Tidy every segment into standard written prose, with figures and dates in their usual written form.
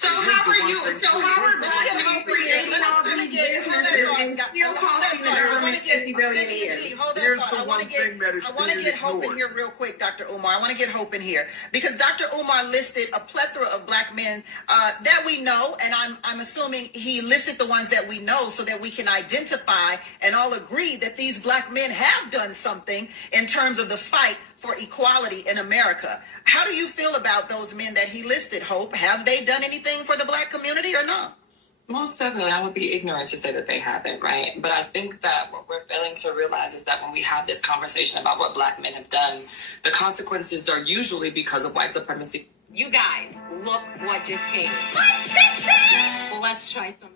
So how are you? So how are black people creating all these businesses and still costing the government $50 billion a year? Here's the one thing that is I want to get Hope in here real quick, Dr. Umar. I want to get Hope in here because Dr. Umar listed a plethora of black men that we know, and I'm assuming he listed the ones that we know so that we can identify and all agree that these black men have done something in terms of the fight for equality in America. How do you feel about those men that he listed, Hope? Have they done anything for the black community or not? Most definitely, I would be ignorant to say that they haven't, right? But I think that what we're failing to realize is that when we have this conversation about what black men have done, the consequences are usually because of white supremacy. You guys, look what just came. Well, let's try some.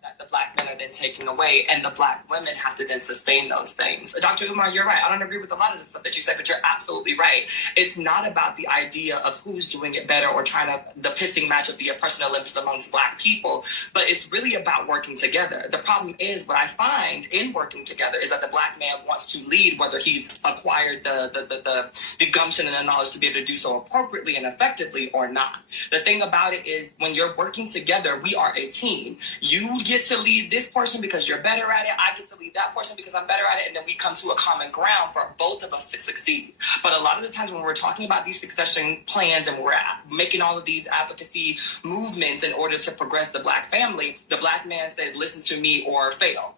That the black men are then taking away, and the black women have to then sustain those things. Dr. Umar, you're right. I don't agree with a lot of the stuff that you said, but you're absolutely right. It's not about the idea of who's doing it better or trying to the pissing match of the oppression Olympics amongst black people, but it's really about working together. The problem is what I find in working together is that the black man wants to lead, whether he's acquired the gumption and the knowledge to be able to do so appropriately and effectively or not. The thing about it is when you're working together, we are a team. You get to lead this portion because you're better at it. I get to lead that portion because I'm better at it. And then we come to a common ground for both of us to succeed. But a lot of the times when we're talking about these succession plans and we're making all of these advocacy movements in order to progress the black family, the black man says, listen to me or fail.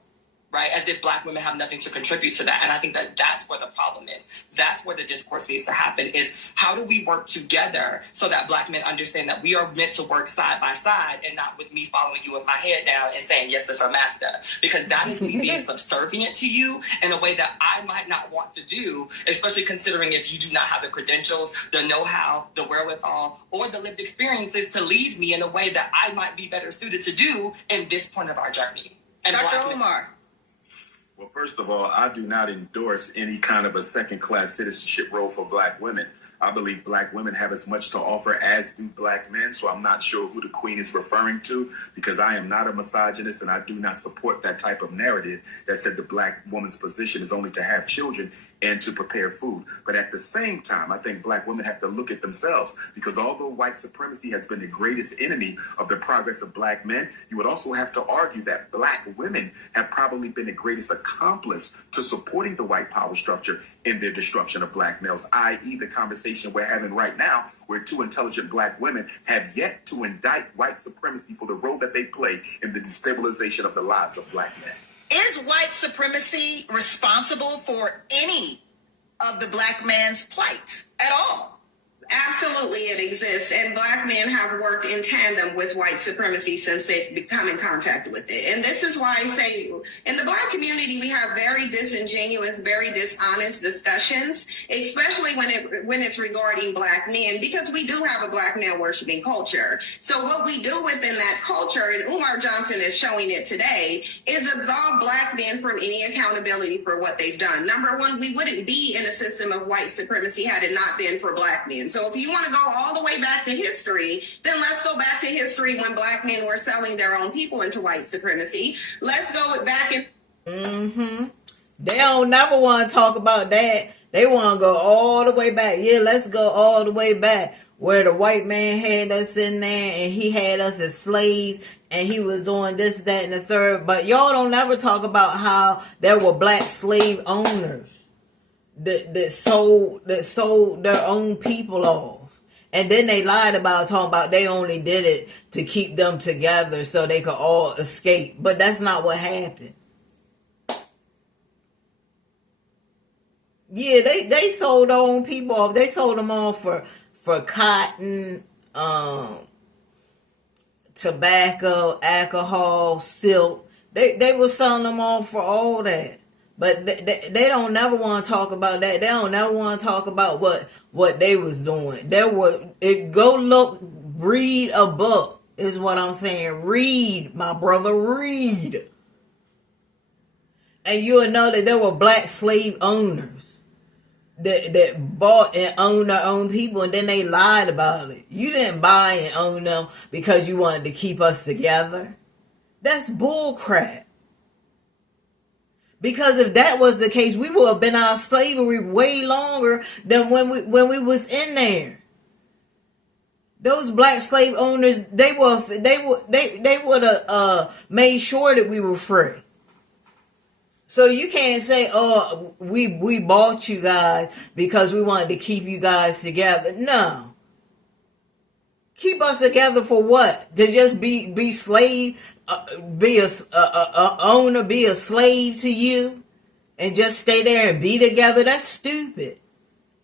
Right? As if black women have nothing to contribute to that. And I think that that's where the problem is. That's where the discourse needs to happen is how do we work together so that black men understand that we are meant to work side by side and not with me following you with my head down and saying, yes, that's our master. Because that is me being subservient to you in a way that I might not want to do, especially considering if you do not have the credentials, the know-how, the wherewithal, or the lived experiences to lead me in a way that I might be better suited to do in this point of our journey. And Dr. Umar. Well, first of all, I do not endorse any kind of a second-class citizenship role for black women. I believe black women have as much to offer as do black men, so I'm not sure who the queen is referring to because I am not a misogynist and I do not support that type of narrative that said the black woman's position is only to have children and to prepare food. But at the same time, I think black women have to look at themselves because although white supremacy has been the greatest enemy of the progress of black men, you would also have to argue that black women have probably been the greatest accomplice to supporting the white power structure in their destruction of black males, i.e. the conversation we're having right now, where two intelligent black women have yet to indict white supremacy for the role that they play in the destabilization of the lives of black men. Is white supremacy responsible for any of the black man's plight at all? Absolutely, it exists, and black men have worked in tandem with white supremacy since they've come in contact with it. And this is why I say, in the black community, we have very disingenuous, very dishonest discussions, especially when it's regarding black men, because we do have a black man worshiping culture. So what we do within that culture, and Umar Johnson is showing it today, is absolve black men from any accountability for what they've done. Number one, we wouldn't be in a system of white supremacy had it not been for black men. So if you want to go all the way back to history, then let's go back to history when black men were selling their own people into white supremacy. Let's go back and... They don't never want to talk about that. They want to go all the way back. Yeah, let's go all the way back where the white man had us in there and he had us as slaves and he was doing this, that, and the third. But y'all don't never talk about how there were black slave owners that sold their own people off. And then they lied about talking about they only did it to keep them together so they could all escape. But that's not what happened. Yeah, they sold their own people off. They sold them off for cotton, tobacco, alcohol, silk. They were selling them off for all that. But they don't never want to talk about that. They don't never want to talk about what they was doing. Go look, read a book is what I'm saying. Read, my brother, read. And you'll know that there were black slave owners that bought and owned their own people, and then they lied about it. You didn't buy and own them because you wanted to keep us together. That's bull crap. Because if that was the case, we would have been out of slavery way longer than when we was in there. Those black slave owners, they would have made sure that we were free. So you can't say, "Oh, we bought you guys because we wanted to keep you guys together." No, keep us together for what? To just be slave, be a owner, be a slave to you, and just stay there and be together? That's stupid.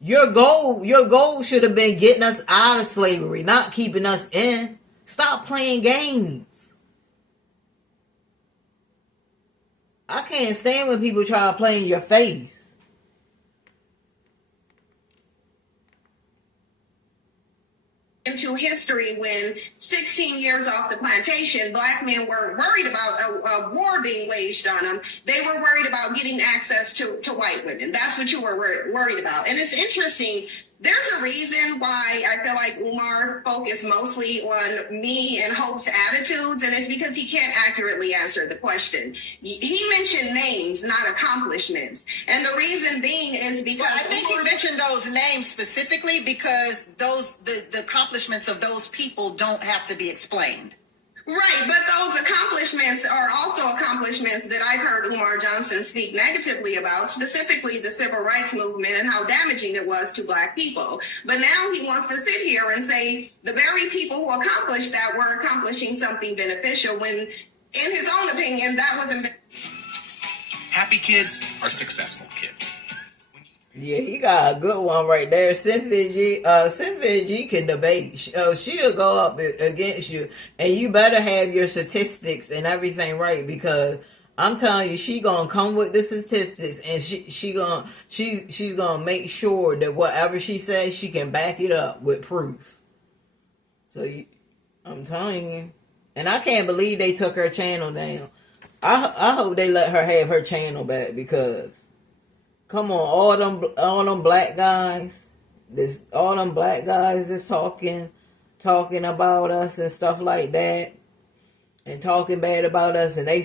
Your goal should have been getting us out of slavery, not keeping us in. Stop playing games. I can't stand when people try to play in your face. Into history when 16 years off the plantation, black men weren't worried about a war being waged on them. They were worried about getting access to white women. That's what you were worried about. And it's interesting. There's a reason why I feel like Umar focused mostly on me and Hope's attitudes, and it's because he can't accurately answer the question. He mentioned names, not accomplishments. And the reason being is because I think he mentioned those names specifically because the accomplishments of those people don't have to be explained. Right, but those accomplishments are also accomplishments that I've heard Umar Johnson speak negatively about, specifically the civil rights movement and how damaging it was to black people. But now he wants to sit here and say the very people who accomplished that were accomplishing something beneficial when, in his own opinion, that wasn't. Happy kids are successful kids. Yeah, he got a good one right there. Cynthia G can debate. She'll go up against you, and you better have your statistics and everything right, because I'm telling you, she gonna come with the statistics, and she's gonna make sure that whatever she says, she can back it up with proof. So I'm telling you, and I can't believe they took her channel down. I hope they let her have her channel back, because come on, all them black guys, all them black guys is talking about us and stuff like that, and talking bad about us, and they